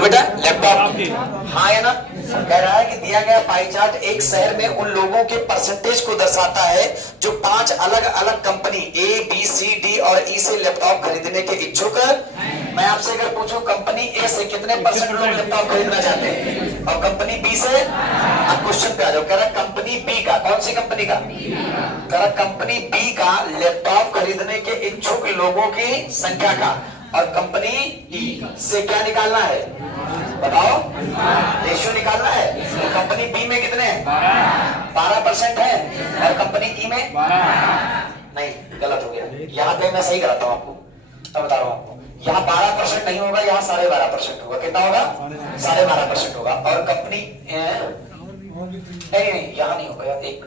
बोलो बेटा लैपटॉप। हाँ या ना? कह रहा है कि दिया गया पाई चार्ट एक शहर में उन लोगों के परसेंटेज को दर्शाता है जो 5 अलग अलग company A B C D और ई से लैपटॉप खरीदने के इच्छुक है। मैं आपसे अगर पूछूं कंपनी ए से कितने परसेंट लोग लैपटॉप खरीदना चाहते हैं और कंपनी बी से, आप क्वेश्चन पे आ जाओ। कह रहा कंपनी बी का, कौन सी कंपनी का? कह रहा कंपनी बी का लैपटॉप खरीदने के इच्छुक लोगों की संख्या का और कंपनी ई से क्या निकालना है? बताओ, रेशियो निकालना है। तो कंपनी बी में कितने हैं? 12% है और कंपनी ई में नहीं, गलत हो गया। यहाँ पे मैं सही कराता हूँ आपको, मैं बता रहा हूँ आपको। यहाँ 12% नहीं होगा, यहाँ 12.5% होगा। कितना होगा? 12.5% होगा। और कंपनी नहीं, यहाँ नहीं होगा। एक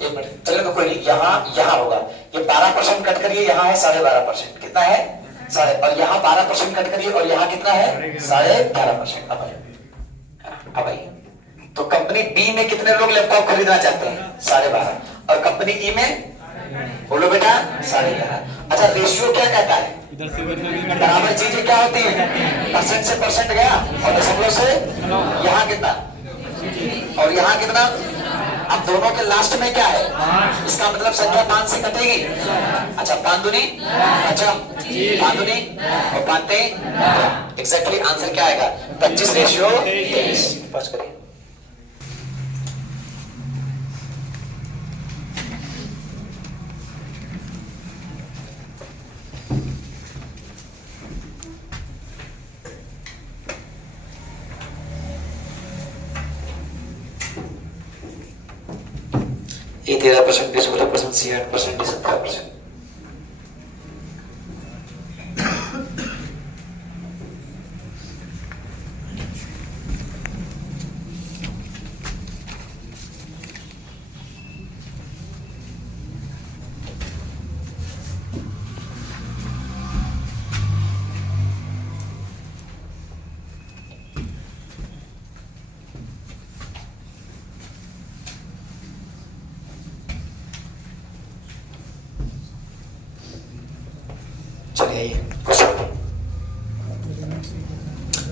मिनट चलो, तो कोई नहीं, यहाँ होगा। ये 12% कट करिए, यहाँ है 12.5%। कितना है? और यहाँ 12% कट करिए और यहाँ कितना है? 12.5%। अब आइए, तो कंपनी बी में कितने लोग लैपटॉप खरीदना चाहते हैं? 12.5। और कंपनी ई में बोलो बेटा 11.5। अच्छा, रेशियो क्या कहता है? बराबर चीजें क्या होती है? परसेंट से परसेंट गया और दशमलव से यहाँ कितना और यहाँ कितना। अब दोनों के लास्ट में क्या है? इसका मतलब संख्या 5 से कटेगी। अच्छा, 5 दूनी, अच्छा 5 दूनी और 5 3, एग्जैक्टली आंसर क्या आएगा? 25 रेशियो 23। पहुंच करिए। ये 13%, 16%, सी 8%, 17%।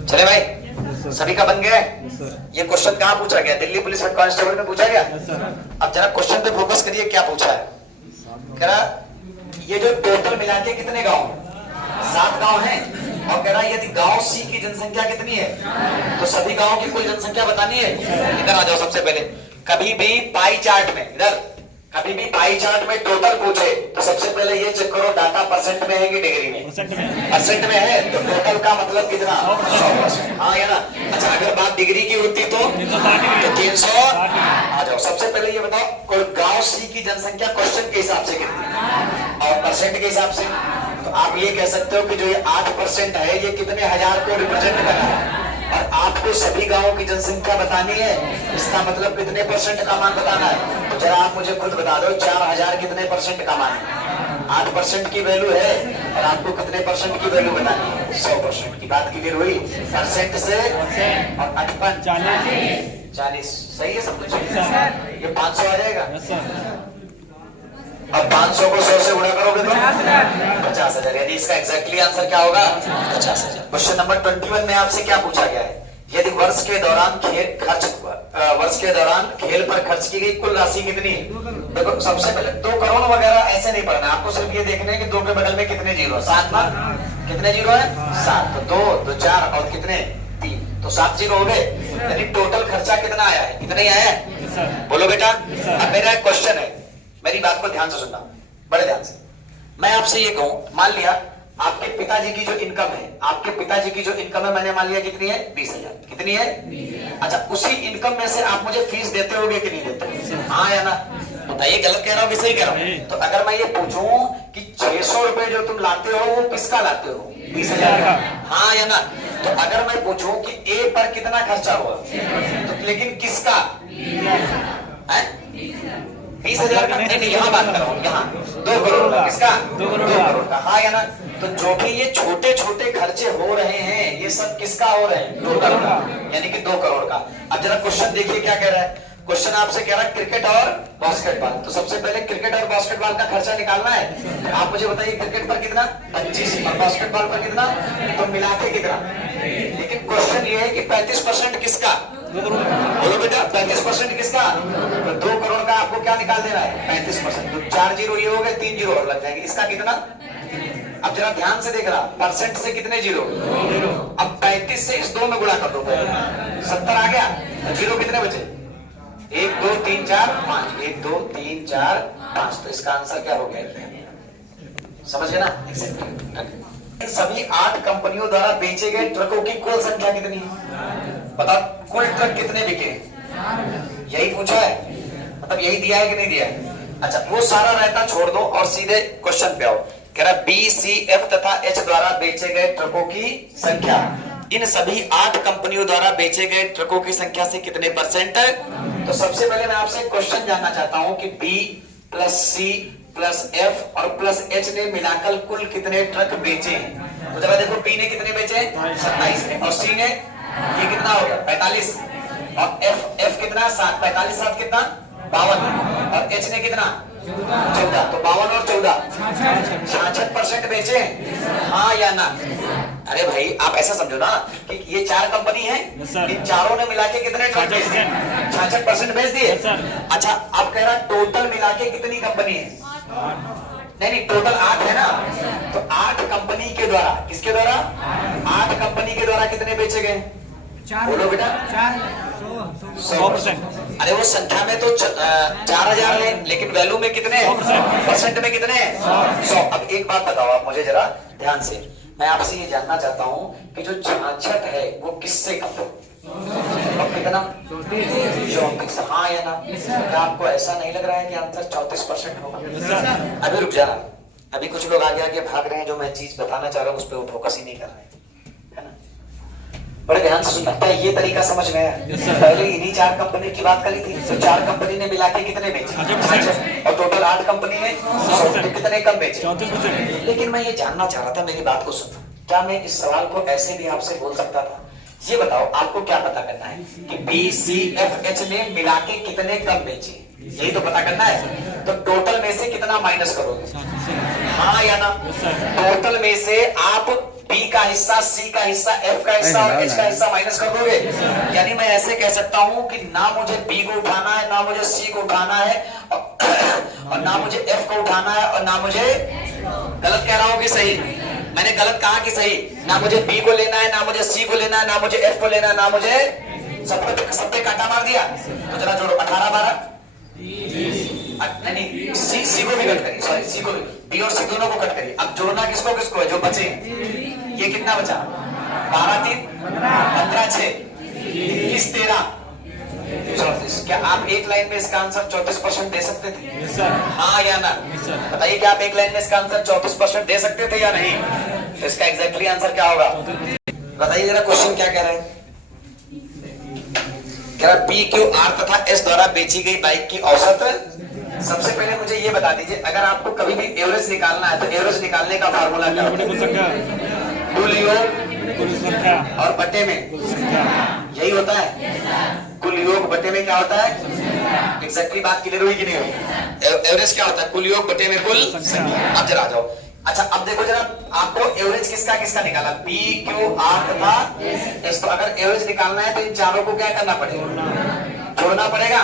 चले भाई, सभी का बन गया। ये क्वेश्चन कहाँ पूछा गया? दिल्ली पुलिस हेड कांस्टेबल में पूछा गया। अब जरा क्वेश्चन पे फोकस करिए, क्या पूछा है। कह रहा ये जो टोटल मिला के कितने गांव? 7 गांव हैं। और कह रहा यदि गांव सी की जनसंख्या कितनी है तो सभी गांवों की कुल जनसंख्या बतानी है। इधर आ जाओ। सबसे पहले कभी भी पाई चार्ट में, इधर कभी भी पाई चार्ट में टोटल पूछे तो सबसे पहले ये चेक करो डाटा परसेंट में है कि डिग्री में? परसेंट में है तो टोटल का मतलब कितना? 100%। हाँ या ना? अच्छा, अगर बात डिग्री की होती तो 300। आ जाओ। सबसे पहले ये बताओ, कोई गांव सी की जनसंख्या क्वेश्चन के हिसाब से कितनी और परसेंट के हिसाब से? तो आप ये कह सकते हो कि जो ये 8% है ये कितने हजार को रिप्रेजेंट कर रहा है और आपको सभी गांवों की जनसंख्या बतानी है। इसका मतलब कितने परसेंट का मान बताना है? तो जरा आप मुझे खुद बता दो, 4000 कितने परसेंट का मान है? 8% की वैल्यू है और आपको कितने परसेंट की वैल्यू बतानी है? 100% की बात क्लियर हुई? परसेंट से और 8 40। सही है सब कुछ? ये 500 आ जाएगा। अब 500 को 100 से गुणा करोगे तो 50,000। यदि इसका एग्जैक्टली आंसर क्या होगा? 50,000। क्वेश्चन नंबर 21 में आपसे क्या पूछा गया है? यदि वर्ष के दौरान खेल पर खर्च की गई कुल राशि कितनी है? देखो, सबसे पहले 2 करोड़ वगैरह ऐसे नहीं पढ़ना, आपको सिर्फ ये देखना है कि 2 के बगल में कितने जीरो है। 7 ना? कितने जीरो है? 7। तो 2 तो 4 और कितने? 3, तो 7 जीरो हो गए। यानी टोटल खर्चा कितना आया है? कितना ही आया है? बोलो बेटा। अब मेरा एक क्वेश्चन है, मेरी बात को ध्यान से सुनना, बड़े ध्यान से। मैं आपसे ये कहूं, मान लिया आपके पिताजी की जो इनकम है, आपके पिताजी की जो इनकम है मैंने मान लिया कितनी है? 20,000। कितनी है? 20,000। अच्छा, उसी इनकम में से आप मुझे फीस देते होगे कि नहीं देते? हाँ या ना? बताइए, गलत कह रहा हूं कि सही कह रहा हूं? तो अगर मैं ये पूछूं कि 600 रुपए जो तुम लाते हो वो किसका लाते हो? 20,000 का। हाँ या ना? तो अगर मैं पूछूं कि ए पर कितना खर्चा हुआ तो लेकिन किसका? 20,000 का? नहीं, यहाँ बात कर रहा हूँ, यहाँ 2 करोड़ का। किसका? 2 करोड़ का। हाँ या ना? तो जो भी ये छोटे छोटे खर्चे हो रहे हैं ये सब किसका हो रहे हैं? 2 करोड़ का, यानी कि 2 करोड़ का। अब जरा क्वेश्चन देखिए क्या कह रहा है। क्वेश्चन आपसे कह रहा है क्रिकेट और बास्केटबॉल। तो सबसे पहले क्रिकेट और बास्केटबॉल का खर्चा निकालना है। आप मुझे बताइए क्रिकेट पर कितना? 25 और बास्केटबॉल पर कितना? तो मिला के कितना? लेकिन क्वेश्चन ये है कि 35% किसका? बोलो बेटा 35% किसका? तो 2 करोड़ का आपको क्या निकाल देना है? 35%। तो 4 जीरो ये हो गए, 3 जीरो और लग जाएंगे। इसका कितना? अब जरा ध्यान से देखना, परसेंट से कितने जीरो? अब 35 से इस 2 में गुणा कर दो, 70 आ गया। जीरो कितने बचे? 1 2 3 4 5, 1 2 3 4 5। तो इसका आंसर क्या हो गया? समझ गए ना? सभी 8 कंपनियों द्वारा बेचे गए ट्रकों की कुल संख्या कितनी है? बता, कुल ट्रक कितने बिके? यही पूछा है, मतलब यही दिया है कि नहीं दिया है? अच्छा, वो सारा रहता छोड़ दो और सीधे क्वेश्चन पे आओ। कह रहा बी, सी, एफ तथा एच द्वारा बेचे गए ट्रकों की संख्या इन सभी 8 कंपनियों द्वारा बेचे गए ट्रकों की संख्या से कितने परसेंट? तो सबसे पहले मैं आपसे क्वेश्चन जानना चाहता हूं कि B plus C plus F और प्लस एच ने मिलाकर कुल कितने ट्रक बेचे हैं? तो जरा देखो, बी ने कितने बेचे? 27 और सी ने ये कितना हो गया? 45 और एफ कितना? 7। 45 7 कितना? 52 और एच ने कितना? 14। तो 52 और 14 66% बेचे। हाँ या ना? अरे भाई आप ऐसा समझो ना कि ये 4 कंपनी है, इन चारों ने मिला के कितने ट्रक बेचे? 66% बेच दिए। अच्छा, अब कह रहा टोटल मिला के कितनी कंपनी है? नहीं, टोटल 8 है ना? तो 8 कंपनी के द्वारा, किसके द्वारा? 8 कंपनी के द्वारा कितने बेचे गए? बोलो बेटा। 100%। अरे वो संख्या में तो 4000 है, लेकिन वैल्यू में कितने? परसेंट में कितने? 100। अब एक बात बताओ आप मुझे जरा ध्यान से, मैं आपसे ये जानना चाहता हूँ कि जो 66 है वो किससे कम हो? अब कितना? 34। हाँ या ना? क्या आपको ऐसा नहीं लग रहा है कि आंसर 34% होगा? अभी रुक जा, अभी कुछ लोग आगे आगे भाग रहे हैं, जो मैं चीज बताना चाह रहा हूँ उस पर वो फोकस ही नहीं कर रहे हैं, है ना? बड़े ध्यान से सुनना, क्या ये तरीका समझ में आया? पहले इन्हीं 4 कंपनी की बात करी थी, तो 4 कंपनी ने मिला के कितने बेचे? और टोटल 8 कंपनी ने कितने कम बेचे? लेकिन मैं ये जानना चाह रहा था, मेरी बात को सुनो, क्या मैं इस सवाल को ऐसे भी आपसे बोल सकता था? ये बताओ, आपको क्या पता करना है कि बी, सी, एफ, एच ने मिला के कितने कम बेचे? यही तो पता करना है। तो टोटल में से कितना माइनस करोगे? हाँ या ना? टोटल में से आप बी का हिस्सा, सी का हिस्सा, एफ का हिस्सा और एच का हिस्सा माइनस कर दोगे। यानी मैं ऐसे कह सकता हूं कि ना मुझे बी को उठाना है, ना मुझे सी को उठाना है, और ना मुझे एफ को उठाना है, और ना मुझे, गलत कह रहा हूं कि सही? मैंने गलत कहा कि सही? ना मुझे बी को लेना है, ना मुझे सी को लेना है, ना मुझे एफ को लेना है, ना मुझे, सब पे काटा मार दिया। तो जरा जोड़ो, 18 12 नहीं, सी को भी कट करिए, सॉरी सी को भी, बी और सी दोनों को कट करिए। अब जोड़ना किसको किसको है? जो बचे, ये कितना बचा? 12 3 15 6 21 13 34। क्या आप एक लाइन में इसका आंसर 34% दे सकते थे? हाँ या ना? बताइए, क्या आप एक लाइन में इसका आंसर 34% दे सकते थे या नहीं? तो इसका एग्जैक्टली आंसर क्या होगा? बताइए जरा, क्वेश्चन क्या कह रहा है? कह रहा पी, क्यू, आर तथा एस द्वारा बेची गई बाइक की औसत। सबसे पहले मुझे ये बता दीजिए, अगर आपको कभी भी एवरेज निकालना है तो एवरेज निकालने का फार्मूला क्या होता है? कुल योग और बटे में, यही होता है। कुल योग बटे में क्या होता है? एग्जैक्टली बात क्लियर हुई कि नहीं हुई? एवरेज क्या होता है? कुल योग बटे में कुल संख्या। अब जरा आ जाओ। अच्छा, अब देखो जरा, आपको एवरेज किसका किसका निकाला? पी, क्यू, आर तथा एस। तो अगर एवरेज निकालना है तो इन चारों को क्या करना पड़ेगा? जोड़ना पड़ेगा,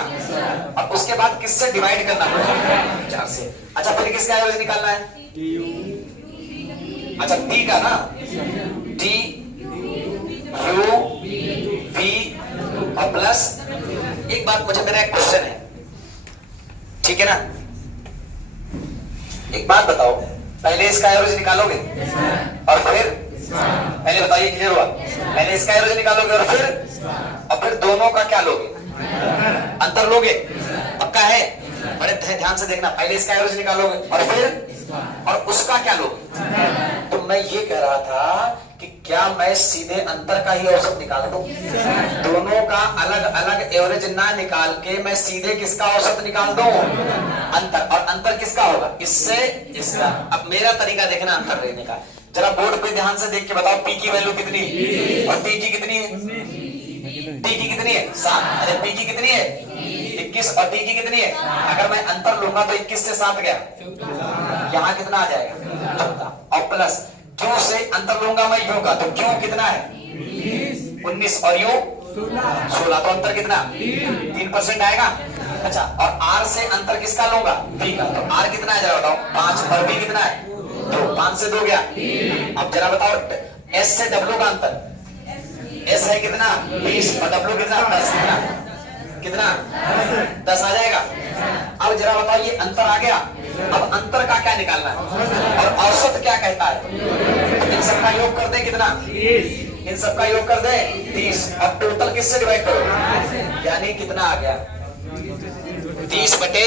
और उसके बाद किससे डिवाइड करना पड़ेगा? 4 से। अच्छा, फिर किसका एवरेज निकालना है? अच्छा, टी का ना, टी, क्यू, वी और प्लस। एक बात, मुझे मेरा एक क्वेश्चन है, ठीक है ना? एक बात बताओ, पहले इसका एवरेज निकालोगे और फिर, पहले बताइए, क्लियर हुआ? पहले इसका एवरेज निकालोगे और फिर दोनों का क्या लोगे? अंतर लोगे? पक्का है? बड़े ध्यान से देखना, पहले इसका एवरेज निकालोगे और फिर, और उसका क्या लोगे? तो मैं ये कह रहा था कि क्या मैं सीधे अंतर का ही औसत निकाल दूं? दोनों का अलग अलग एवरेज ना निकाल के मैं सीधे किसका औसत निकाल दूं? अंतर। और अंतर किसका होगा? इससे इसका। अब मेरा तरीका देखना अंतर लेने का, जरा बोर्ड पे ध्यान से देख के बताओ, पी की वैल्यू कितनी और टी की कितनी है? टी की कितनी है? 7। अरे पी की कितनी है? 21 और टी की कितनी है? अगर मैं अंतर लूंगा तो 21 से 7 गया, यहाँ कितना आ जाएगा? 14। और प्लस क्यू से अंतर लूंगा मैं यू का, तो क्यू कितना है? 19 और यूं 16, तो अंतर कितना 3% आएगा। अच्छा, और R से अंतर किसका लूंगा, B का, तो R कितना है जरा बताओ 5 और B कितना है 2, 5 से 2 गया। अब जरा बताओ S से W का अंतर, S है कितना 20 और W कितना 10, कितना 10 आ जाएगा। अब जरा बताओ ये अंतर आ गया, अब अंतर का क्या निकालना है और औसत क्या कहता है, इन सबका योग कर दे कितना, इन सबका योग कर दे 30 और टोटल किससे डिवाइड करो, यानी कितना आ गया 30 बटे,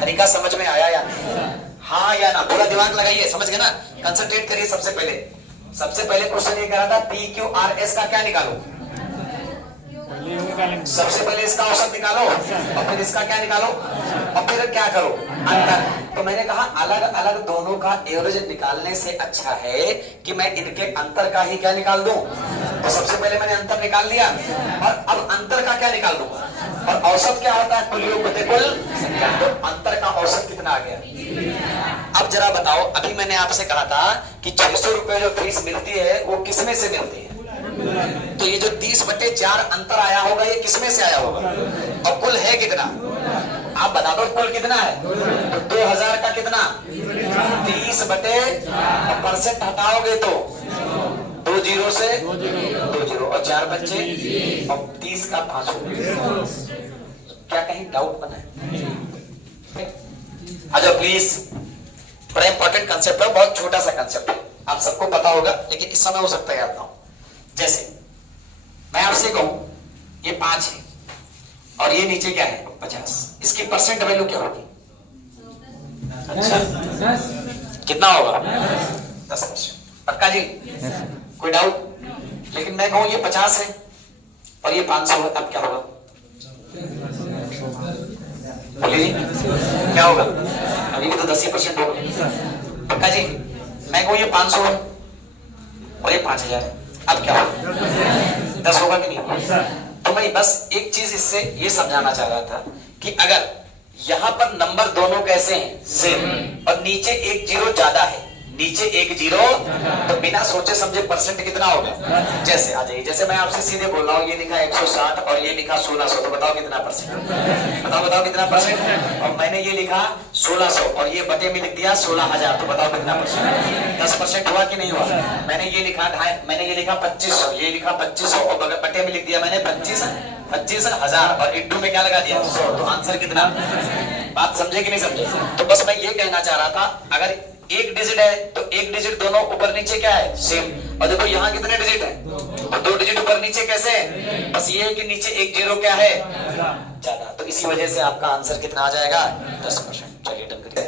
तरीका समझ में आया या नहीं, हाँ या ना, पूरा दिमाग लगाइए, समझ गए ना, कंसंट्रेट करिए। सबसे पहले क्वेश्चन ये कह रहा था पी क्यू आर एस का क्या निकालो, सबसे पहले इसका औसत निकालो और फिर इसका क्या निकालो और फिर क्या करो अंतर। तो मैंने कहा अलग अलग दोनों का एवरेज निकालने से अच्छा है कि मैं इनके अंतर का ही क्या निकाल दूं। तो सबसे पहले मैंने अंतर निकाल लिया और अब अंतर का क्या निकाल दूंगा, और औसत क्या होता है, कुल योग बटे कुल संख्या, तो अंतर का औसत कितना आ गया। अब जरा बताओ, अभी मैंने आपसे कहा था कि 600 रुपए जो फीस मिलती है वो किसमें से मिलती है, तो ये जो 30/4 अंतर आया होगा ये किसमें से आया होगा, और कुल है कितना, आप बता दो कुल कितना है, तो 2000 का कितना 30 बटे और परसेंट हटाओगे तो 2 जीरो से 2 जीरो और 4 बच्चे और 30 का 5 हो। क्या कहीं डाउट बना है, आ जाओ प्लीज, बड़ा इंपॉर्टेंट कंसेप्ट है, बहुत छोटा सा कंसेप्ट है, आप सबको पता होगा लेकिन इस समय हो सकता है याद ना हो। जैसे मैं आपसे कहूं ये 5 है और ये नीचे क्या है 50, इसकी परसेंट वैल्यू क्या होगी, अच्छा 10, कितना होगा 10%, पक्का जी, कोई डाउट। लेकिन मैं कहूं ये 50 है और ये 500 है, अब क्या होगा, बोलिए क्या होगा, अभी भी तो 10% होगा, पक्का जी। मैं कहूं ये 500 है और ये 5000 है, अब क्या होगा 10 होगा कि नहीं। तो मैं बस एक चीज इससे ये समझाना चाह रहा था कि अगर यहां पर नंबर दोनों कैसे हैं सेम और नीचे एक जीरो ज्यादा है, नीचे एक जीरो, तो बिना सोचे समझे परसेंट कितना होगा, जैसे आ जाइए, जैसे मैं आपसे सीधे बोल रहा हूँ ये लिखा 160 और ये लिखा 1600, तो बताओ कितना परसेंट, बताओ कितना परसेंट, और मैंने ये लिखा 1600 और ये बटे में लिख दिया 16000, तो बताओ कितना परसेंट, 10% हुआ कि नहीं हुआ। मैंने ये लिखा 2500, ये लिखा 2500 और बटे में लिख दिया मैंने 25,000 और इंटू में क्या लगा दिया 100, तो आंसर कितना, बात समझे कि नहीं समझे। तो बस मैं ये कहना चाह रहा था, अगर एक डिजिट है तो एक डिजिट दोनों ऊपर नीचे क्या है सेम, और देखो यहाँ कितने डिजिट है, तो 2 डिजिट ऊपर नीचे कैसे है, बस ये है कि नीचे एक जीरो क्या है ज्यादा, तो इसी वजह से आपका आंसर कितना आ जाएगा 10%। चलिए डन करिए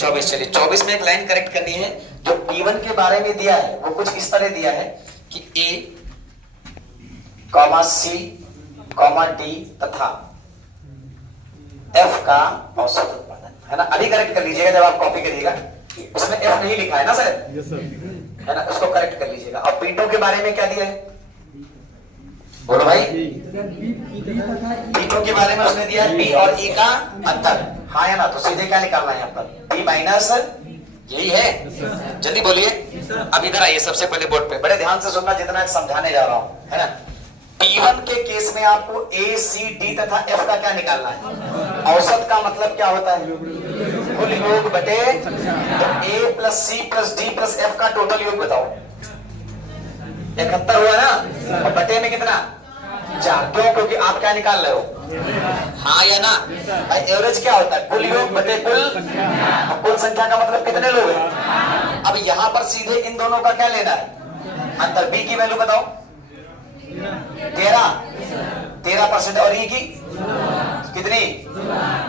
24। चलिए 24 में एक लाइन करेक्ट करनी है, जो P1 के बारे में दिया है वो कुछ इस तरह दिया है कि A, C, D तथा F का औसत उत्पादन है ना, अभी करेक्ट कर लीजिएगा जब आप कॉपी करिएगा, उसमें F नहीं लिखा है ना सर, yes, है ना, उसको करेक्ट कर लीजिएगा। अब P2 के बारे में क्या दिया है, बोलो भाई, P2 के बारे में उसने दिया है P और E का अंतर, हाँ या ना, तो सीधे क्या निकालना है यहाँ पर P माइनस, यही है, जल्दी बोलिए। अब इधर आइए, सबसे पहले बोर्ड पे बड़े ध्यान से सुनना जितना समझाने जा रहा हूँ, है ना। P1 के केस में आपको A, C, D तथा F का क्या निकालना है, औसत का मतलब क्या होता है, कुल योग बटे, तो A plus C plus D plus F का टोटल योग बताओ, 71 हुआ ना, और बटे में कितना 4, क्यों, क्योंकि आप क्या निकाल रहे हो, हाँ या ना, भाई एवरेज क्या होता है कुल योग बटे कुल संख्या का मतलब कितने लोग हैं। अब यहाँ पर सीधे इन दोनों का क्या लेना है अंतर, B की वैल्यू बताओ 13% और E की कितनी,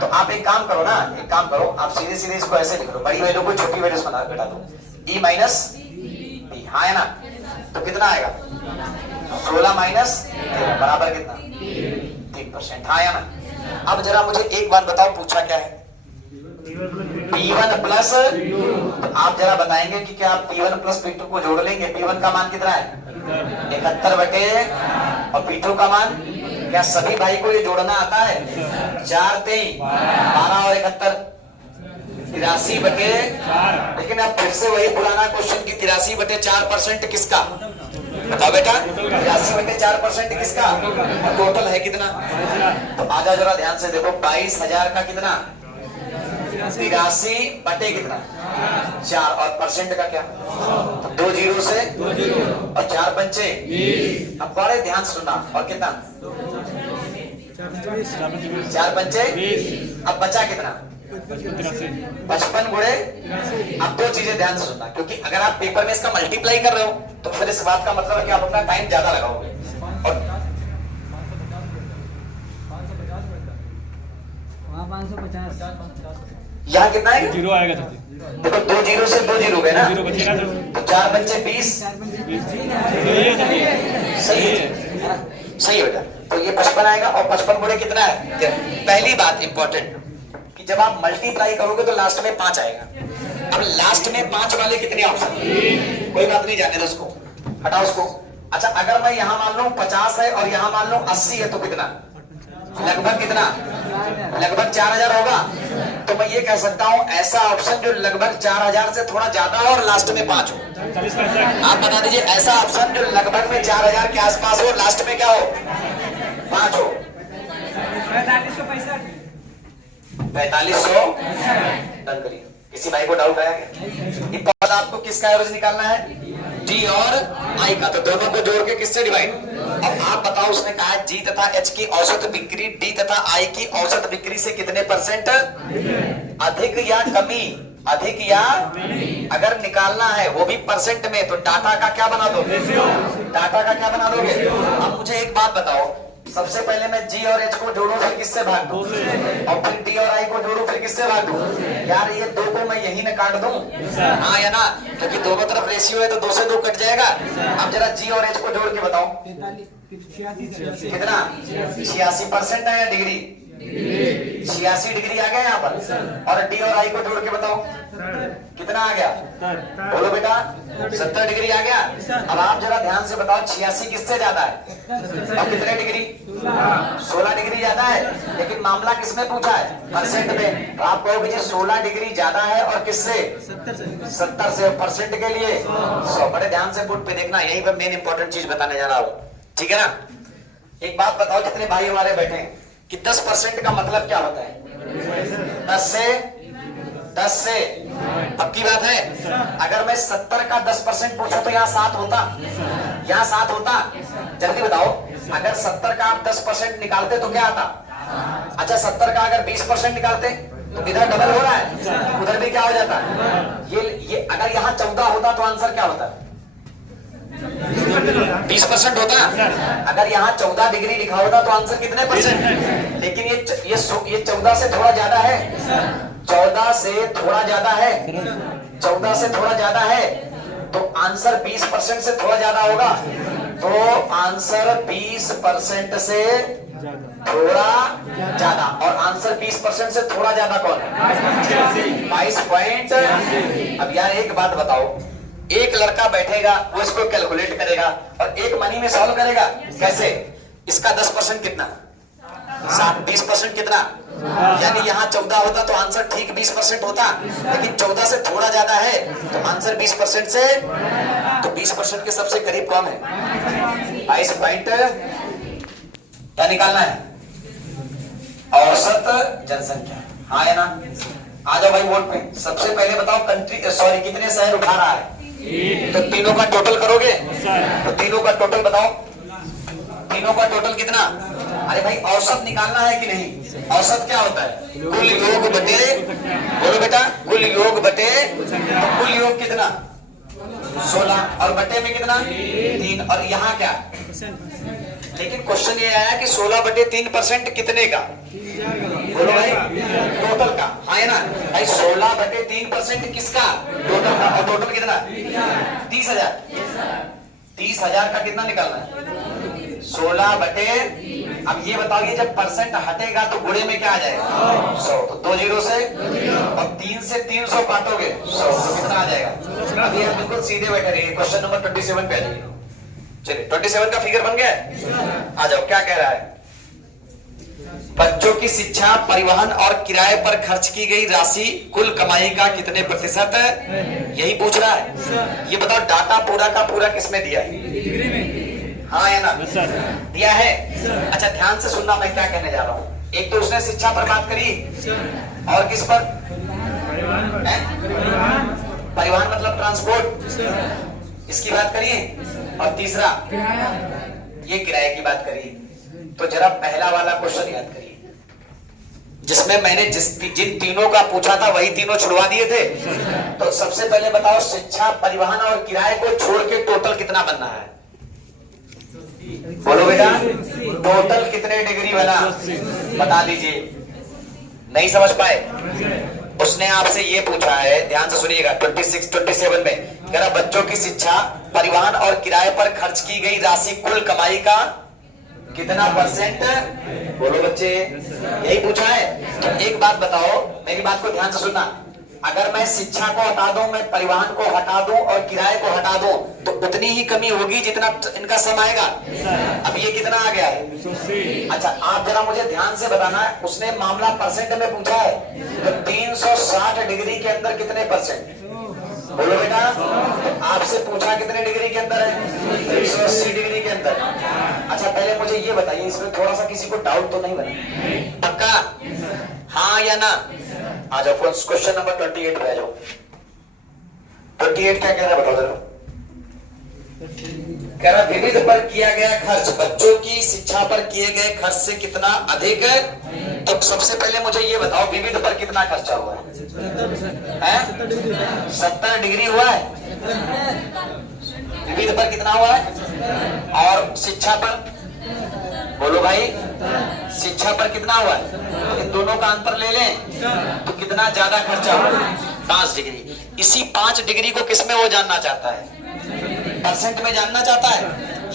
तो आप एक काम करो ना, एक काम करो आप सीधे सीधे इसको ऐसे लिख लो, बड़ी वैल्यू को छोटी वैल्यू से घटा दो, E माइनस B, हाँ है ना, तो कितना आएगा 16 माइनस 13 बराबर कितना 3%, हाँ या ना। अब जरा मुझे एक बात बताओ, पूछा क्या है P1 प्लस, तो आप जरा बताएंगे कि क्या आप P1 प्लस P2 को जोड़ लेंगे, P1 का मान कितना है 71 बटे और P2 का मान, क्या सभी भाई को ये जोड़ना आता है, 4 3 12 और 71 83 बटे, लेकिन अब फिर से वही पुराना क्वेश्चन की 83/4% किसका, बताओ बेटा 82/4% किसका, और टोटल है कितना। तो आजा जरा ध्यान से देखो, 22,000 का कितना 83 बटे कितना 4, और परसेंट का क्या, तो 2 जीरो से और 4 पंचे। अब बड़े ध्यान से सुनना, और कितना 4 पंचे। अब बचा कितना 55 गुणे। अब 2 चीजें ध्यान से सुनना, क्योंकि अगर आप पेपर में इसका मल्टीप्लाई कर रहे हो तो फिर इस बात का मतलब है कि आप अपना टाइम ज्यादा लगाओगे। और वहाँ 550 यहाँ कितना है, जीरो आएगा। देखो 2 जीरो से 2 जीरो गए ना, जीरो बचेगा तो 4 पंचे 20। सही है, सही है बेटा। तो ये 55 आएगा, और 55 गुणे कितना है। पहली बात इंपॉर्टेंट कि जब आप मल्टीप्लाई करोगे तो लास्ट में 5 आएगा। अब लास्ट में 5 वाले कितने ऑप्शन, कोई बात नहीं, जाने दो उसको, हटाओ उसको। अच्छा, अगर मैं यहाँ मान लूं 50 है और यहाँ मान लूं 80 है, तो कितना, लगभग कितना, लगभग 4000 होगा। तो मैं ये कह सकता हूं ऐसा ऑप्शन जो लगभग 4000 से थोड़ा ज्यादा हो और लास्ट में 5 हो। आप बता दीजिए ऐसा ऑप्शन जो लगभग में 4000 के आसपास हो, लास्ट में क्या हो, 5 हो। 4500 डन करिए। किसी भाई को डाउट आया क्या। ये पद आपको किसका एवरेज निकालना है, डी और आई का, तो दोनों को जोड़ के किससे डिवाइड। अब आप बताओ, उसने कहा जी तथा एच की औसत बिक्री डी तथा आई की औसत बिक्री से कितने परसेंट अधिक या कमी, अधिक या, अगर निकालना है वो भी परसेंट में, तो डाटा का क्या बना दोगे, डाटा का क्या बना दोगे। अब मुझे एक बात बताओ, सबसे पहले मैं जी और एच को जोड़ू फिर किससे भाग दूं, और फिर डी और आई को जोड़ू फिर किससे भाग दूं। यार ये 2 को मैं यही में काट दूं, हाँ या ना, क्योंकि दोनों तरफ रेशियो है तो 2 से 2 कट जाएगा। अब जरा जी और एच को जोड़ के बताओ कितना, 86% है डिग्री, 86 डिग्री आ गया यहाँ पर। और डी और आई को जोड़ के बताओ कितना आ गया, बोलो बेटा 70 डिग्री आ गया। अब आप जरा ध्यान से बताओ 86 किससे ज्यादा है, और कितने डिग्री, 16 डिग्री ज्यादा है। लेकिन मामला किसमें पूछा है, परसेंट में। तो आप कहोगे जी 16 डिग्री ज्यादा है, और किससे, 70 से, परसेंट के लिए 100। बड़े ध्यान से बोर्ड पे देखना, यही पर मेन इंपॉर्टेंट चीज बताने जा रहा हूं, ठीक है ना। एक बात बताओ, जितने भाई हमारे बैठे हैं, कि 10% का मतलब क्या होता है, 10 से। अब की बात है, अगर मैं 70 का 10% पूछूं तो यहाँ 7 होता, यहाँ 7 होता। जल्दी बताओ, अगर 70 का आप 10% निकालते तो क्या आता। अच्छा, 70 का अगर 20% निकालते तो इधर डबल हो रहा है, उधर भी क्या हो जाता। ये अगर यहाँ 14 होता तो आंसर क्या होता, 20% होता। अगर यहाँ 14 डिग्री लिखा होता तो आंसर कितने परसेंट। लेकिन ये 14 से थोड़ा ज्यादा है, 14 से थोड़ा ज्यादा है, 14 से थोड़ा ज्यादा है, तो आंसर 20% से थोड़ा ज्यादा होगा। तो आंसर 20% से थोड़ा ज्यादा, और आंसर 20% से थोड़ा ज्यादा कौन है, 22 पॉइंट। अब यार एक बात बताओ, एक लड़का बैठेगा वो इसको कैलकुलेट करेगा और एक मनी में सॉल्व करेगा, कैसे। इसका 10% कितना, 20% कितना, यानी यहाँ 14 होता तो आंसर ठीक 20% होता, लेकिन 14 से थोड़ा ज्यादा है तो आंसर 20% से, तो 20% के सबसे करीब कौन है, 22 पॉइंट। क्या निकालना है, औसत जनसंख्या, हाँ है ना। आ जाओ भाई बोर्ड पे। सबसे पहले बताओ कंट्री, सॉरी कितने शहर उठा रहा है, तो तीनों का टोटल करोगे, तो तीनों का टोटल बताओ, तीनों का टोटल कितना। अरे भाई औसत निकालना है कि नहीं, औसत क्या होता है, कुल योग बटे, बोलो बेटा कुल योग बटे, तो कुल योग कितना 16, और बटे में कितना 3, और यहाँ क्या। लेकिन क्वेश्चन ये आया कि 16/3% कितने का, बोलो भाई टोटल का, हाँ ना भाई 16/3% किसका, टोटल का। और टोटल कितना 30,000, 30,000 का कितना निकालना है 16 बटे। अब ये बताइए जब परसेंट हटेगा तो गुणे में क्या आ जाएगा 100, तो 2 जीरो से, और 3 से 300 काटोगे 100, तो कितना आ जाएगा। अभी आप बिल्कुल सीधे बैठे रहिए, क्वेश्चन नंबर 27 पे आ जाइए। चलिए 27 का फिगर बन गया, आ जाओ। क्या कह रहा है, बच्चों की शिक्षा, परिवहन और किराए पर खर्च की गई राशि कुल कमाई का कितने प्रतिशत है, यही पूछ रहा है। ये बताओ डाटा पूरा का पूरा किसमें दिया है, हाँ या ना? Yes sir. दिया है। अच्छा ध्यान से सुनना मैं क्या कहने जा रहा हूँ। एक तो उसने शिक्षा पर बात करी और किस पर? हैं? परिवहन मतलब ट्रांसपोर्ट, इसकी बात करिए। और तीसरा ये किराए की बात करिए। तो जरा पहला वाला क्वेश्चन याद करिए जिसमें मैंने जिन तीनों का पूछा था वही तीनों छुड़वा दिए थे। तो सबसे पहले बताओ शिक्षा, परिवहन और किराए को छोड़ के टोटल कितना बनना है? बोलो बेटा, टोटल कितने डिग्री बना बता दीजिए। नहीं समझ पाए? उसने आपसे ये पूछा है, ध्यान से सुनिएगा, 26, 27 में कह रहा बच्चों की शिक्षा, परिवहन और किराए पर खर्च की गई राशि कुल कमाई का कितना परसेंट? बोलो बच्चे, यही पूछा है। तो एक बात बताओ, मेरी बात को ध्यान से सुनना। अगर मैं शिक्षा को हटा दूं, मैं परिवहन को हटा दूं और किराए को हटा दूं तो उतनी ही कमी होगी जितना इनका सम आएगा। अब ये कितना आ गया है? अच्छा आप जरा मुझे ध्यान से बताना, उसने मामला परसेंट में पूछा है तो 360 डिग्री के अंदर कितने परसेंट? बोलो बेटा, आपसे पूछा कितने डिग्री के अंदर है? 380 डिग्री के अंदर। अच्छा पहले मुझे ये बताइए, इसमें थोड़ा सा किसी को डाउट तो नहीं बना? पक्का? हाँ या ना? आ जाओ क्वेश्चन नंबर 28 पे आ जाओ। 28 क्या कह रहा है बताओ जरा। कह रहा विविध पर किया गया खर्च बच्चों की शिक्षा पर किए गए खर्च से कितना अधिक है? तो सबसे पहले मुझे ये बताओ विविध पर कितना खर्चा हुआ है? 70 डिग्री हुआ है। विविध पर कितना हुआ है? और शिक्षा पर? बोलो भाई, शिक्षा पर कितना हुआ है? इन दोनों का अंतर ले लें तो कितना ज्यादा खर्चा हुआ? 5 डिग्री। इसी 5 डिग्री को किसमें वो जानना चाहता है? परसेंट में जानना चाहता है।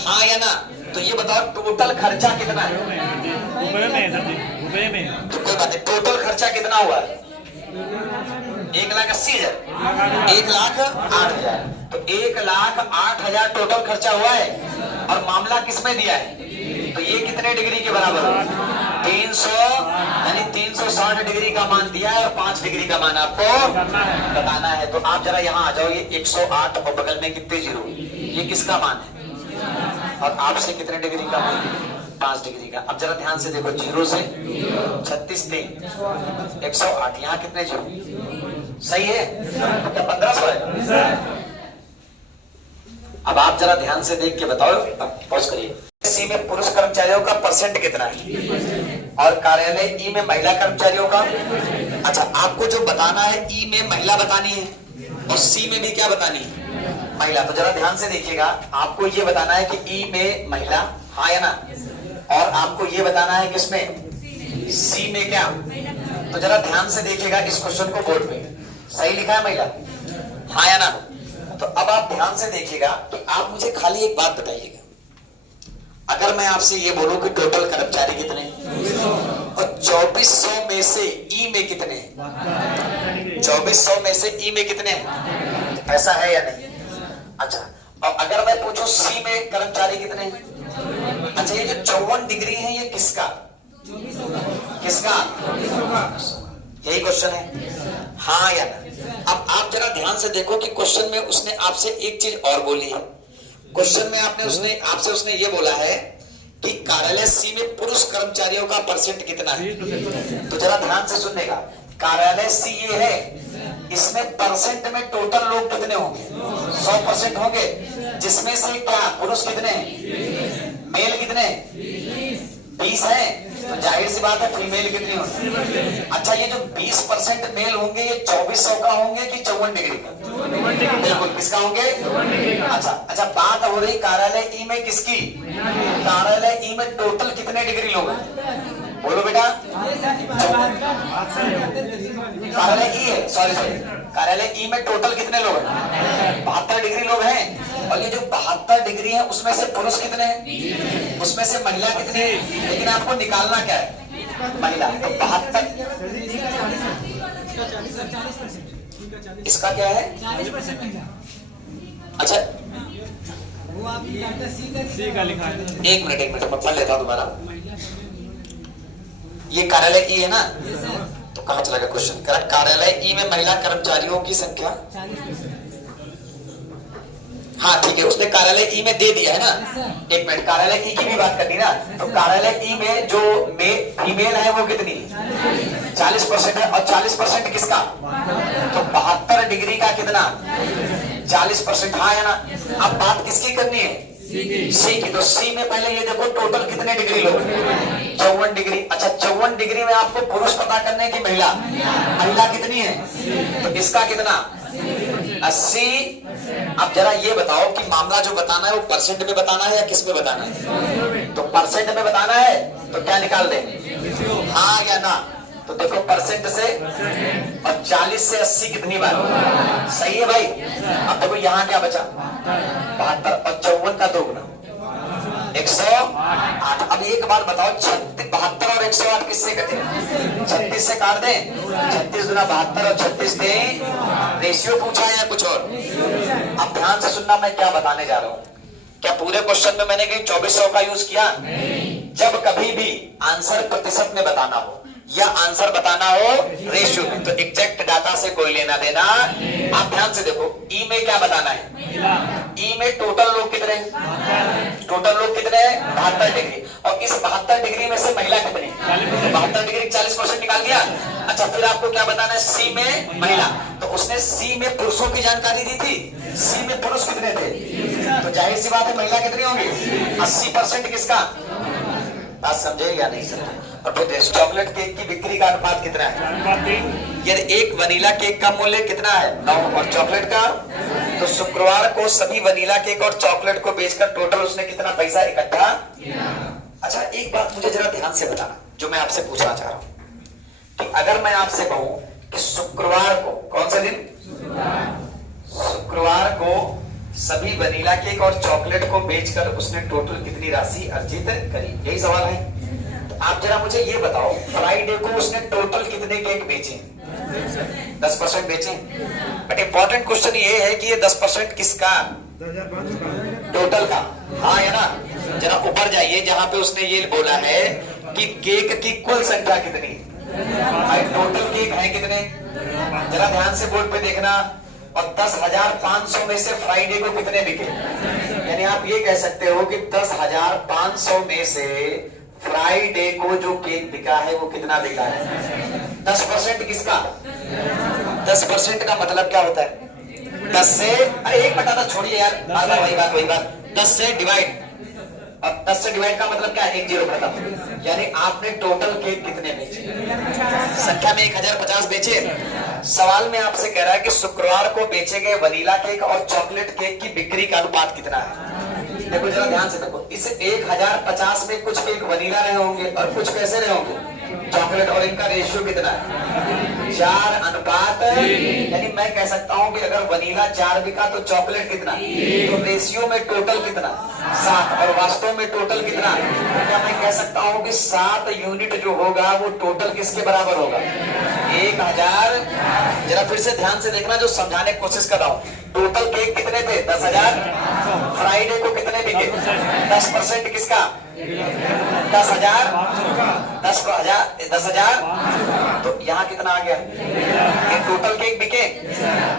हाँ या ना? तो ये बताओ टोटल खर्चा कितना है? रुपए में सर जी, रुपए में। तो कोई बात नहीं, टोटल खर्चा कितना हुआ है? 1,80,000, 1,08,000। तो 1,08,000 टोटल खर्चा हुआ है और मामला किसमें दिया है? तो ये कितने डिग्री के बराबर है? 300 यानी 360 डिग्री का मान दिया है और 5 डिग्री का मान आपको बताना है। तो आप जरा यहाँ आ जाओ, ये 108 और बगल में कितने जीरो, ये किसका मान है? और आपसे कितने डिग्री का मान? 5 डिग्री का। अब जरा ध्यान से देखो, जीरो से 36 थे 108, यहाँ कितने जीरो? सही है क्या? 1500 है। अब आप जरा ध्यान से देख के बताओ, पॉज करिए। सी में पुरुष कर्मचारियों का परसेंट कितना है और कार्यालय ई में महिला कर्मचारियों का? अच्छा आपको जो बताना है ई में महिला बतानी है और सी में भी क्या बतानी है? महिला। तो जरा ध्यान से देखिएगा, आपको ये बताना है कि ई में महिला, हाँ या ना? और आपको ये बताना है किसमें? सी में क्या? तो जरा ध्यान से देखिएगा इस क्वेश्चन को, बोर्ड पे सही लिखा है महिला, हाँ या ना? तो अब आप ध्यान से देखिएगा कि आप मुझे खाली एक बात बताइएगा, अगर मैं आपसे ये बोलूं कि टोटल कर्मचारी कितने और 2400 में से ई में कितने हैं? 2400 में से ई में कितने हैं? ऐसा है या नहीं? अच्छा और अगर मैं पूछूं सी में कर्मचारी कितने हैं? अच्छा ये जो 54 डिग्री है ये किसका? किसका? यही क्वेश्चन है, हाँ या ना? अब आप जरा ध्यान से देखो कि क्वेश्चन में उसने आपसे एक चीज और बोली है। क्वेश्चन में आपसे उसने ये बोला है कि कार्यालय सी में पुरुष कर्मचारियों का परसेंट कितना है? तो जरा ध्यान से सुनने का, कार्यालय सी ये है, इसमें परसेंट में टोटल लोग कितने होंगे? 100% होंगे, जिसमें से क्या पुरुष कितने, मेल कितने? 20 है। तो जाहिर सी बात है फीमेल कितनी होंगी? अच्छा ये जो 20% मेल होंगे ये 2400 का होंगे कि 54 डिग्री का? बिल्कुल किसका होंगे? अच्छा बात हो रही कार्यालय ई में किसकी? कार्यालय ई में टोटल कितने डिग्री लोग हैं? बोलो बेटा। कार्यालय ई है, सॉरी कार्यालय ई में टोटल कितने लोग हैं? 72 डिग्री लोग हैं। और ये जो 72 डिग्री है उसमें से पुरुष कितने हैं? उसमें से महिला कितनी है? लेकिन आपको निकालना क्या है? महिला। तो 72 इसका क्या है? 40% महिला। अच्छा वो आप सी का लिखा है। एक मिनट मैं पढ़ लेता हूँ दोबारा। ये कार्यालय ई है ना? तो कहाँ चला गया क्वेश्चन? कार्यालय ई में महिला कर्मचारियों की संख्या हाँ ठीक है, उसने कार्यालय ई में दे दिया है ना। एक मिनट, कार्यालय ई की भी बात करनी ना, तो कार्यालय ई में जो फीमेल है वो कितनी 40% है, और 40% किसका, तो 72 डिग्री का कितना 40%, हाँ है ना। अब बात किसकी करनी है, सी की। तो सी में पहले ये देखो टोटल कितने डिग्री लोग, 54 डिग्री। अच्छा 54 डिग्री में आपको पुरुष पता करने की महिला, महिला कितनी है, तो इसका कितना 80। अब जरा ये बताओ कि मामला जो बताना है वो परसेंट में बताना है या किस में बताना है, तो परसेंट में बताना है तो क्या निकाल दे, हाँ या ना। तो देखो परसेंट से, और 40 से 80 कितनी बार, सही है भाई। अब देखो यहाँ क्या बचा 72 और 54 का 2 गुना 108। अब एक बार बताओ 72 और 108 किससे कटे, 36 से काट दें, 36 गुना 72 और 36 दें, रेशियो पूछा है या कुछ और। अब ध्यान से सुनना मैं क्या बताने जा रहा हूँ। क्या पूरे क्वेश्चन में मैंने कहीं 2400 का यूज किया, जब कभी भी आंसर प्रतिशत में बताना हो या आंसर बताना हो रेशियो में, तो एग्जैक्ट डाटा से कोई लेना देना। आप ध्यान से देखो, ई में क्या बताना है, ई में टोटल लोग कितने, टोटल लोग कितने 72 डिग्री, और इस 72 डिग्री में से महिला कितनी, 72 डिग्री 40% निकाल दिया। अच्छा फिर आपको क्या बताना है, सी में महिला, तो उसने सी में पुरुषों की जानकारी दी थी, सी में पुरुष कितने थे, तो जाहिर सी बात है महिला कितनी होगी 80% किसका, बात समझे या नहीं समझे। और फिर चॉकलेट केक की बिक्री का अनुपात कितना है, यार एक वनीला केक का मूल्य कितना है 9, और चॉकलेट का, तो शुक्रवार को सभी वनीला केक और चॉकलेट को बेचकर टोटल उसने कितना पैसा इकट्ठा। अच्छा एक बात मुझे जरा ध्यान से बताना, जो मैं आपसे पूछना चाह रहा हूं कि अगर मैं आपसे कहूं कि शुक्रवार को, कौन सा दिन, शुक्रवार को सभी वनीला केक और चॉकलेट को बेचकर उसने टोटल कितनी राशि अर्जित करी, यही सवाल है। तो आप जरा मुझे ये बताओ, फ्राइडे को उसने टोटल कितने केक बेचे, 10% बेचे। बट इंपॉर्टेंट क्वेश्चन ये है कि ये 10% किसका, टोटल का, हाँ है ना। जरा ऊपर जाइए जहां पे उसने ये बोला है कि केक की कुल संख्या कितनी, टोटल केक है कितने, जरा ध्यान से बोर्ड पे देखना। और 10,500 में से फ्राइडे को कितने बिके, यानी आप ये कह सकते हो कि 10,500 में से फ्राइडे को जो केक बिका है वो कितना बिका है, 10% किसका, 10% का मतलब क्या होता है 10 से, अरे एक बटा तो छोड़िए यार, वही बात 10 से डिवाइड, अब 10 से डिवाइड का मतलब क्या है, 1 0 खत्म। यानी आपने टोटल केक कितने बेचे, संख्या में 1050 बेचे। सवाल में आपसे कह रहा है कि शुक्रवार को बेचे गए वनीला केक और चॉकलेट केक की बिक्री का अनुपात कितना है। देखो जरा ध्यान से देखो, इस 1050 में कुछ केक वनीला रहे होंगे और कुछ कैसे रहे होंगे चॉकलेट, और इनका रेशियो कितना है 4:3। यानी मैं कह सकता हूं कि अगर वनीला 4 बिका तो चॉकलेट कितना, तो रेशियो में टोटल कितना 7, और वास्तव में टोटल कितना, तो क्या मैं कह सकता हूं कि 7 यूनिट जो होगा वो टोटल किसके बराबर होगा 1000। जरा फिर से ध्यान से देखना, जो समझाने की कोशिश कर रहा हूं। टोटल केक कितने थे 10,000, फ्राइडे को कितने बिके 10% किसका 10,000, 10,000, तो यहाँ कितना आ गया, ये टोटल केक बिके,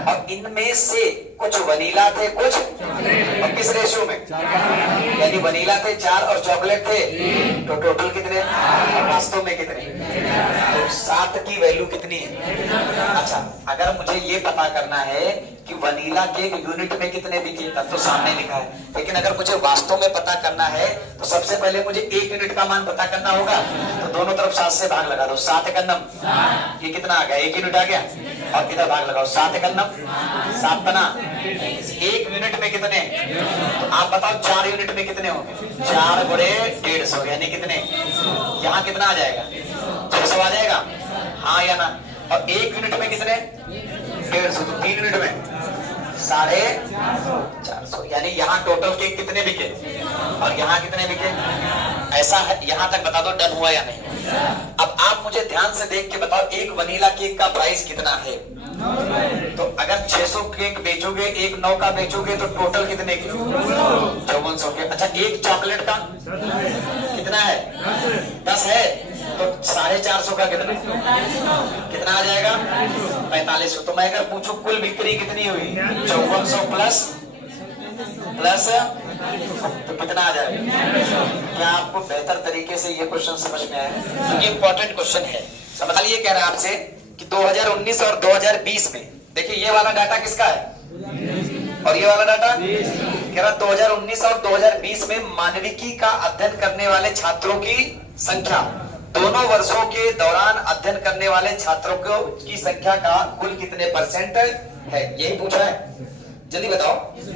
और इनमें से कुछ वनीला थे कुछ, और किस रेशियो में, यानी वनीला थे 4 और चॉकलेट थे, तो टोटल कितने, और वास्तव में कितने, तो 7 की वैल्यू कितनी है। अच्छा अगर मुझे ये पता करना है कि वनीला केक यूनिट में कितने बिके, तब तो सामने लिखा है, लेकिन अगर मुझे वास्तव में पता करना है तो सबसे पहले मुझे 1 यूनिट का मान पता करना होगा। तो दोनों तरफ 7 से भाग लगा दो, 7 एकन्नम, ये कितना आ गया 1 यूनिट आ गया, और इधर भाग लगाओ 7 एकन्नम 7 बना 1 यूनिट में कितने, तो आप बताओ 4 यूनिट में कितने होंगे, 4 गुणे 150, यानी कितने, यहाँ कितना आ जाएगा 600 आ जाएगा, हाँ या ना। और 1 यूनिट में कितने 150, तो 3 यूनिट में 450, यानी यहाँ टोटल केक कितने बिके और यहाँ कितने बिके, ऐसा है। यहाँ तक बता दो डन हुआ या नहीं। अब आप मुझे ध्यान से देख के बताओ, एक वनीला केक का प्राइस कितना है, तो अगर 600 केक बेचोगे, एक 9 का बेचोगे तो टोटल कितने के 5400 के। अच्छा एक चॉकलेट का कितना है 10 है, तो 450 का कितना आ जाएगा 4500। तो मैं अगर पूछूं कुल बिक्री कितनी हुई 5400 प्लस प्लस तो कितना आ जाएगा? क्या आपको बेहतर तरीके से ये क्वेश्चन समझ में आया? ये इंपॉर्टेंट क्वेश्चन है, समझ लीजिए। कह रहा है आपसे कि 2019 और 2020 में, देखिए ये वाला डाटा किसका है और ये वाला डाटा कह रहा 2019 और 2020 में मानविकी का अध्ययन करने वाले छात्रों की संख्या, दोनों वर्षों के दौरान अध्ययन करने वाले छात्रों की संख्या का कुल कितने परसेंट है, यही पूछा है। जल्दी बताओ,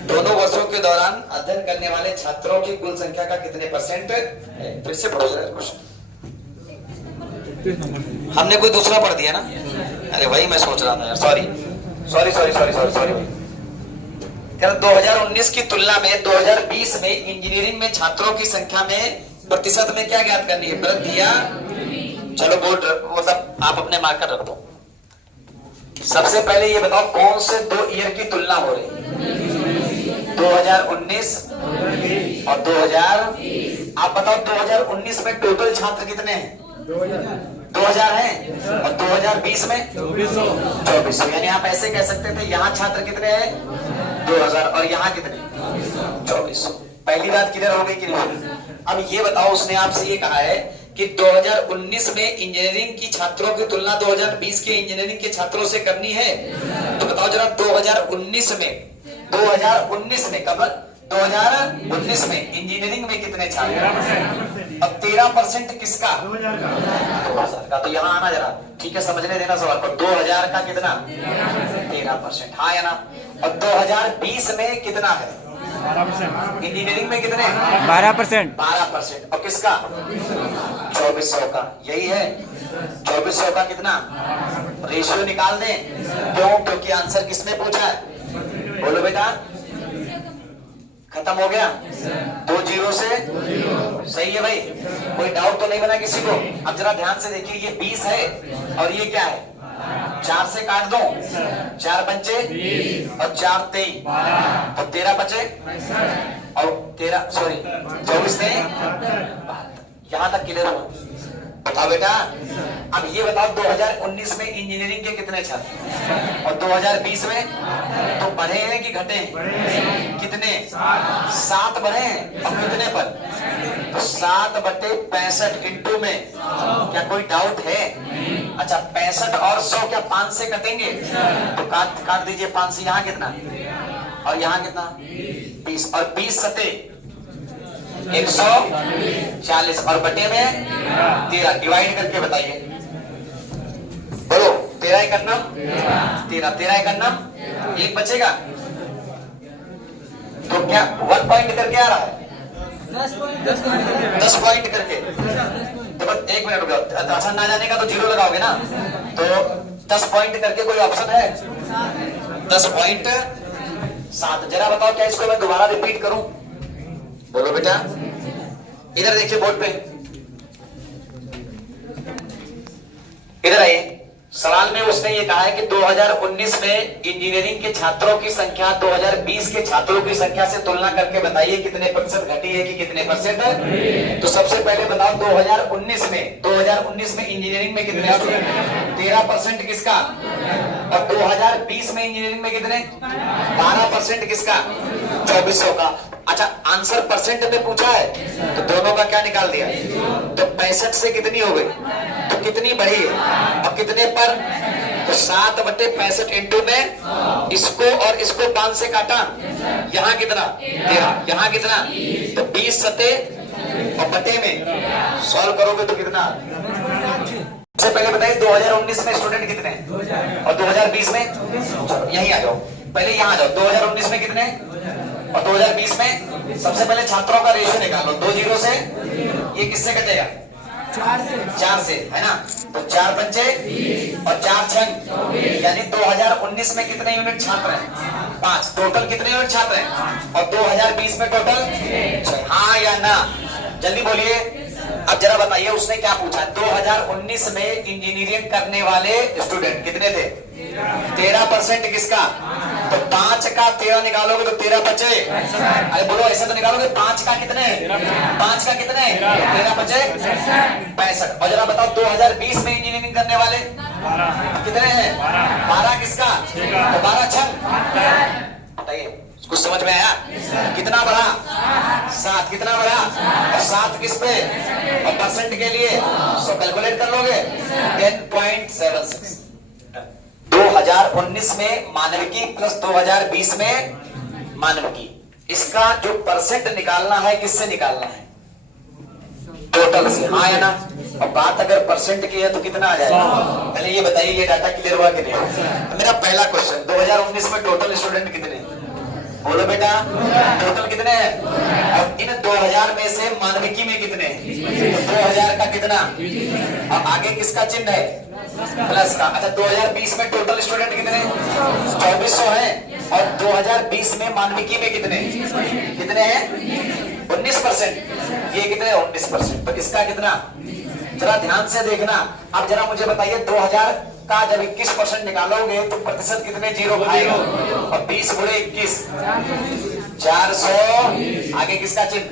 दोनों वर्षों के दौरान अध्ययन करने वाले छात्रों की कुल संख्या का कितने परसेंट है? फिर से पढ़ो जरा क्वेश्चन। हमने कोई दूसरा पढ़ दिया ना? अरे वही मैं सोच रहा था यार, sorry sorry sorry sorry sorry sorry. 2019 की तुलना में 2020 में इंजीनियरिंग में छात्रों की संख्या में प्रतिशत में क्या ज्ञात करनी है? वृद्धि या, चलो बोर्ड मतलब आप अपने मार्कर रख दो। सबसे पहले ये बताओ कौन से 2 ईयर की तुलना हो रही है? 2019 और 2000। आप बताओ 2019 में टोटल छात्र कितने हैं? 2000 हैं। और 2020 में 2400। यानी आप ऐसे कह सकते थे यहाँ छात्र कितने हैं? 2000 और यहाँ कितने? 2400। पहली बात क्लियर हो गई कि नहीं? अब ये बताओ, उसने आपसे ये कहा है कि 2019 में इंजीनियरिंग की छात्रों की तुलना 2020 के इंजीनियरिंग के छात्रों से करनी है। तो बताओ जरा 2019 में कब? 2019 में इंजीनियरिंग में कितने छात्र? अब 13% किसका? 2000 का। तो यहाँ आना जरा, ठीक है, समझने देना सवाल को। 2000 का कितना? 13%, हाँ या ना? और 2020 में कितना है? इंजीनियरिंग में कितने? 12%। 12%। और किसका? 2400 का। यही है 2400 का कितना? रेशियो निकाल दें। क्यों? क्योंकि आंसर किसने पूछा है? बोलो बेटा। खत्म हो गया? 2 जीरो से सही है भाई, कोई डाउट तो नहीं बना किसी को? अब जरा ध्यान से देखिए, ये 20 है और ये क्या है? 4 से काट दो, 4 बचे और 4 23, तो 13 बचे और 13 सॉरी 24 थे। यहां तक क्लियर हो? बताओ बेटा। अब ये बताओ 2019 में इंजीनियरिंग के कितने छात्र और 2020 में? तो बढ़े हैं कि घटे हैं? कितने? 7 बढ़े हैं। और कितने पर? तो 7/65 इंटू में। क्या कोई डाउट है? अच्छा, 65 और 100 क्या 5 से कटेंगे? तो काट दीजिए 5 से। यहाँ कितना और यहाँ कितना? 20 और 20 सते 140 और बटे में 13। डिवाइड करके बताइए, बोलो। 13 एकन्नम 13 एकन्नम 1 बचेगा। तो क्या 1 पॉइंट करके आ रहा है? 10 पॉइंट करके। तो बस 1 मिनट रुको, आसान ना जाने का तो 0 लगाओगे ना। तो 10 पॉइंट करके कोई ऑप्शन है? 10.7। जरा बताओ, क्या इसको मैं दोबारा रिपीट करूं? बोलो बेटा। इधर देखिए बोर्ड पे, इधर आइए। सवाल में उसने ये कहा है कि 2019 में इंजीनियरिंग के छात्रों की संख्या 2020 के छात्रों की संख्या से तुलना करके बताइए कितने प्रतिशत घटी है कि कितने परसेंट है। तो सबसे पहले बताओ 2019 में इंजीनियरिंग में कितने? 13% किसका? और 2020 में इंजीनियरिंग में कितने? 12% किसका? 2400 का। अच्छा, आंसर परसेंट में पूछा है तो दोनों का क्या निकाल दिया? तो 65 से कितनी हो गई? तो कितनी बढ़ी है और कितने पर? तो 7/65 इंटू में इसको और इसको 5 से काटा। यहाँ कितना? 13। यहाँ कितना? तो 20 सते और बटे में सॉल्व करोगे तो कितना? सबसे पहले बताइए 2019 में स्टूडेंट कितने और 2020 में? यहीं आ जाओ, पहले यहाँ आ जाओ। 2019 में कितने और 2020 में? सबसे पहले छात्रों का रेशियो निकालो। 2 जीरो से ये किससे कटेगा? 4 से, है ना? तो 4 बच्चे और 4 छंग, यानी 2019 में कितने यूनिट छात्र हैं? 5। टोटल कितने यूनिट छात्र हैं? और 2020 में टोटल 6। हाँ या ना? जल्दी बोलिए। अब जरा बताइए उसने क्या पूछा? 2019 में इंजीनियरिंग करने वाले स्टूडेंट कितने थे? 13% किसका? तो 5 का 13 निकालोगे तो 13 बचे। अरे बोलो, ऐसे तो निकालोगे। 5 का कितने? 5 का कितने? 13 बचे 65। और जरा बताओ 2020 में इंजीनियरिंग करने वाले कितने हैं? 12 किसका? तो 12 छंग। बताइए, कुछ समझ में आया? कितना बढ़ा? 7। कितना बढ़ा? और 7 किस पे? और परसेंट के लिए सो कैलकुलेट कर लोगे 10.76। 2019 में मानविकी प्लस 2020 में मानविकी, इसका जो परसेंट निकालना है किससे निकालना है? टोटल से, हाँ या ना? और बात अगर परसेंट की है तो कितना आ जाएगा? पहले ये बताइए, ये डाटा क्लियर हुआ कि नहीं? तो मेरा पहला क्वेश्चन, 2019 में टोटल स्टूडेंट कितने? बोलो बेटा, टोटल कितने हैं? और इन 2000 में से मानविकी में कितने? 2000 का कितना? और आगे किसका चिन्ह है? प्लस का। अच्छा, 2020 में टोटल स्टूडेंट कितने? 2400 है। और 2020 में मानविकी में कितने हैं? 19%। ये कितने? 19%। तो इसका कितना? जरा ध्यान से देखना। अब जरा मुझे बताइए, 2000 का जब 21% निकालोगे तो प्रतिशत कितने जीरो खाएगा? और 20 गुणे 21 400। आगे किसका चिन्ह?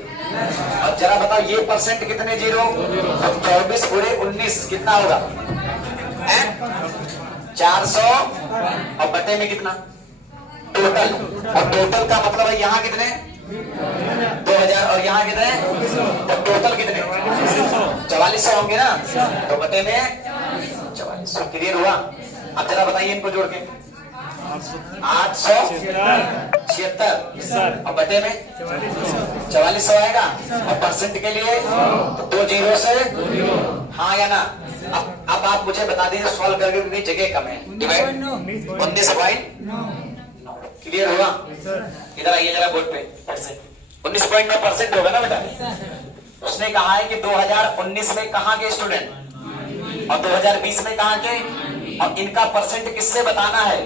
और जरा बताओ ये परसेंट कितने जीरो? तो 24 गुणे 19 कितना होगा? 400। और बटे में कितना? टोटल। और टोटल का मतलब है यहाँ कितने? 2000। और यहाँ कितने? तो टोटल कितने? 4400 होंगे ना? तो बटे में 4400। क्लियर हुआ? अब जरा बताइए इनको जोड़ के। 876 और बटे में 4400 आएगा। और परसेंट के लिए तो 2 जीरो से, हाँ या ना? अब आप मुझे बता दीजिए सॉल्व करके, क्योंकि जगह कम है। 19.9। क्लियर हुआ? इधर आइए जरा बोर्ड पे। 19.9% होगा ना बेटा? उसने कहा है कि 2019 में कहाँ के स्टूडेंट और 2020 में कहाँ के, और इनका परसेंट किससे बताना है?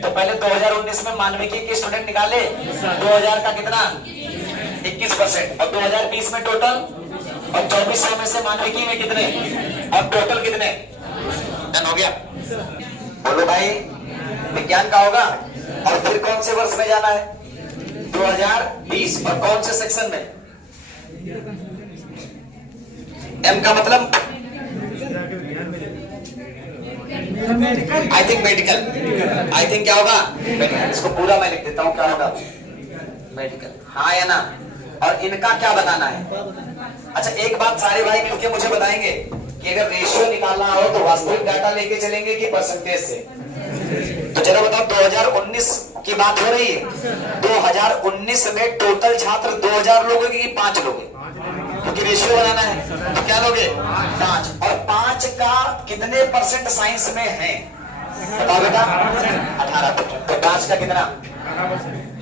तो पहले 2019 में मानविकी के स्टूडेंट निकाले। 2000 का कितना? 21%। और 2020 में टोटल, और 2400 में से मानविकी में कितने, और टोटल कितने? डन हो गया? बोलो भाई, विज्ञान का होगा। और फिर कौन से वर्ष में जाना है? 2020। और कौन से सेक्शन में? एम का मतलब I think medical. I think क्या होगा? इसको पूरा मैं लिख देता हूँ, क्या होगा? मेडिकल, हाँ या ना? और इनका क्या बताना है? अच्छा, एक बात सारे भाई मिलके मुझे बताएंगे कि अगर रेशियो निकालना हो तो वास्तविक डाटा लेके चलेंगे कि परसेंटेज से? तो जरा बताओ, 2019 की बात हो रही है। 2019 में टोटल छात्र 2000 लोग कि 5 लोग? क्योंकि रेशियो बनाना है तो क्या लोगे? 5। और 5 का कितने परसेंट साइंस में है? बताओ बेटा। 18%। तो 5 का कितना?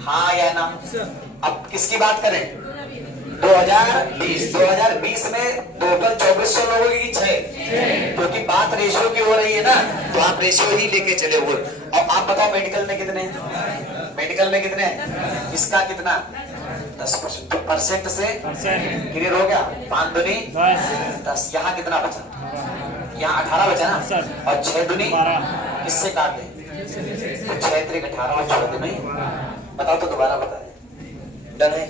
हाँ या ना? अब किसकी बात करें? 2020 में टोटल 2400 लोगों की 6, क्योंकि बात रेशियो की हो रही है ना, तो आप रेशियो ही लेके चले हुए। अब आप बताओ मेडिकल में कितने? मेडिकल में कितने? इसका कितना? 10%। तो परसेंट से क्लियर हो गया? 5 दूनी 10। यहाँ कितना बचा? यहाँ 18 बचा ना? और 6 दूनी किससे काट दें? 6 3 18 और 6 दूनी, बताओ तो दोबारा बता दें। डन है?